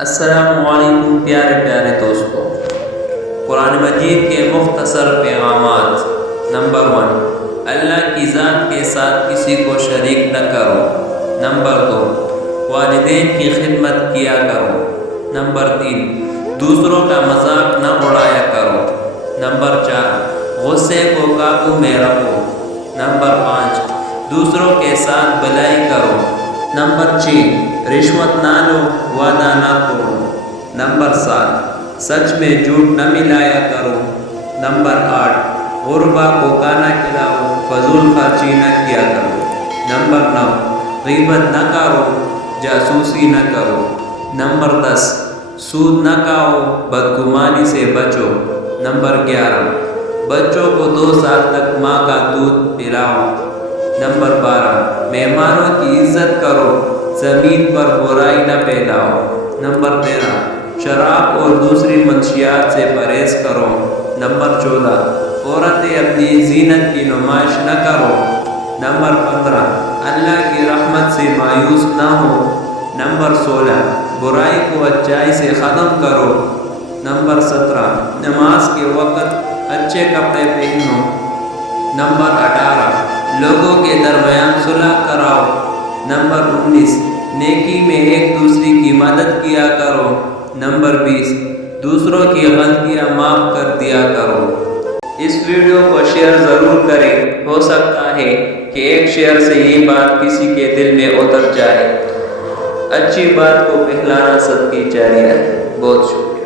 السلام علیکم پیارے پیارے دوستوں، قرآن مجید کے مختصر پیغامات۔ نمبر 1، اللہ کی ذات کے ساتھ کسی کو شریک نہ کرو۔ نمبر 2، والدین کی خدمت کیا کرو۔ نمبر 3، دوسروں کا مذاق نہ اڑایا کرو۔ نمبر 4، غصے کو قابو میں رکھو۔ نمبر 5، دوسروں کے ساتھ بھلائی کرو۔ نمبر 6، رشوت نہ لو، وعدہ نہ توڑو۔ نمبر 7، سچ میں جھوٹ نہ ملایا کرو۔ نمبر 8، غربا کو کھانا کھلاؤ، فضول خرچی نہ کیا کرو۔ نمبر 9، غیبت نہ کرو، جاسوسی نہ کرو۔ نمبر 10، سود نہ کھاؤ، بدگمانی سے بچو۔ نمبر 11، بچوں کو 2 سال تک ماں کا دودھ پلاؤ۔ نمبر 12، مہمانوں کی عزت کرو، زمین پر برائی نہ پھیلاؤ۔ نمبر 13، شراب اور دوسری منشیات سے پرہیز کرو۔ نمبر 14، عورتیں اپنی زینت کی نمائش نہ کرو۔ نمبر 15، اللہ کی رحمت سے مایوس نہ ہو۔ نمبر 16، برائی کو اچائی سے ختم کرو۔ نمبر 17، نماز کے وقت اچھے کپڑے پہنو۔ نمبر 18، لوگوں کے درمیان صلح کراؤ۔ نمبر 19، نیکی میں ایک دوسرے کی مدد کیا کرو۔ نمبر 20، دوسروں کی غلطیاں معاف کر دیا کرو۔ اس ویڈیو کو شیئر ضرور کریں، ہو سکتا ہے کہ ایک شیئر سے یہ بات کسی کے دل میں اتر جائے۔ اچھی بات کو پھیلانا صدقہ جاریہ ہے۔ بہت شکریہ۔